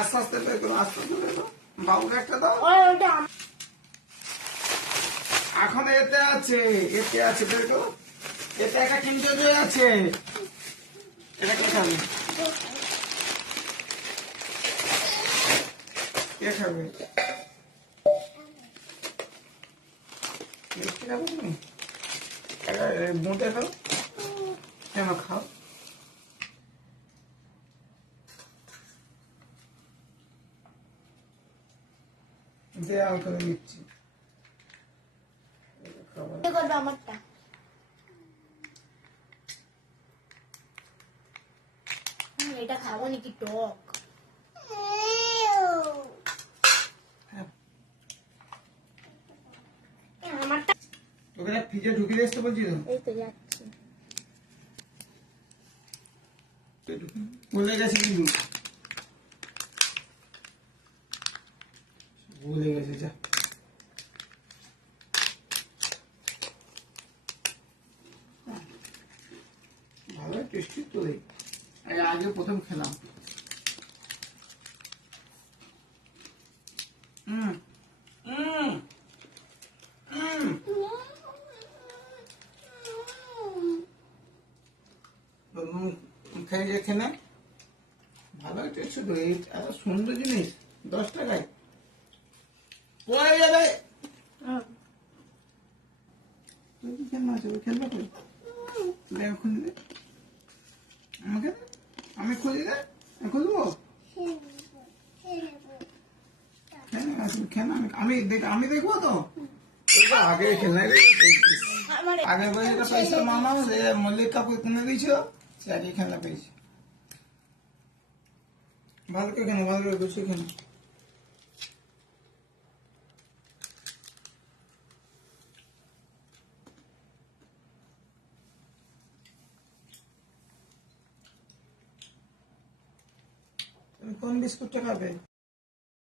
আস্তে আস্তে বের করো, আস্তে আস্তে বের করো। বাবুকে একটা দাও। এখন এতে আছে, এতে আছে, বের করো। এতে একটা কিনতে জয় আছে। এটা কে খাবে? কে খাবে? মিষ্টি খাবে তুমি? বুঁদে খাও। কেন খাও? দেয়াল করে দিচ্ছি। আমারটা এটা খাবো নাকি টক? আমারটা তোকে না ফ্রিজে ঢুকিয়ে আসতে বলছি তো। এই তো যাচ্ছি। ভুলে গেছে কিন্তু, ভুলে গেছে। যা ভালো টেস্টি তো রে। আগে প্রথম খেলাম। হুম হুম হুম খেয়ে দেখে না, ভালো টেস্টি তো। এই এত সুন্দর জিনিস 10 টাকায় পড়ে যাবে। তুই কি খেলনা আছে? খেলনা কই? এখন আমাকে দে। আমি খুঁজি দে, আমি খুঁজবো। আমি দেখবো তো। আগে খেলনা আগে বইটা পয়সা মামা মল্লিক কাপড় কিনে দিয়েছ, সে আগে খেলনা পেয়েছি। ভালো করে কেন, ভালো করে বসে কেন। তুমি কোন বিস্কুটটা খাবে?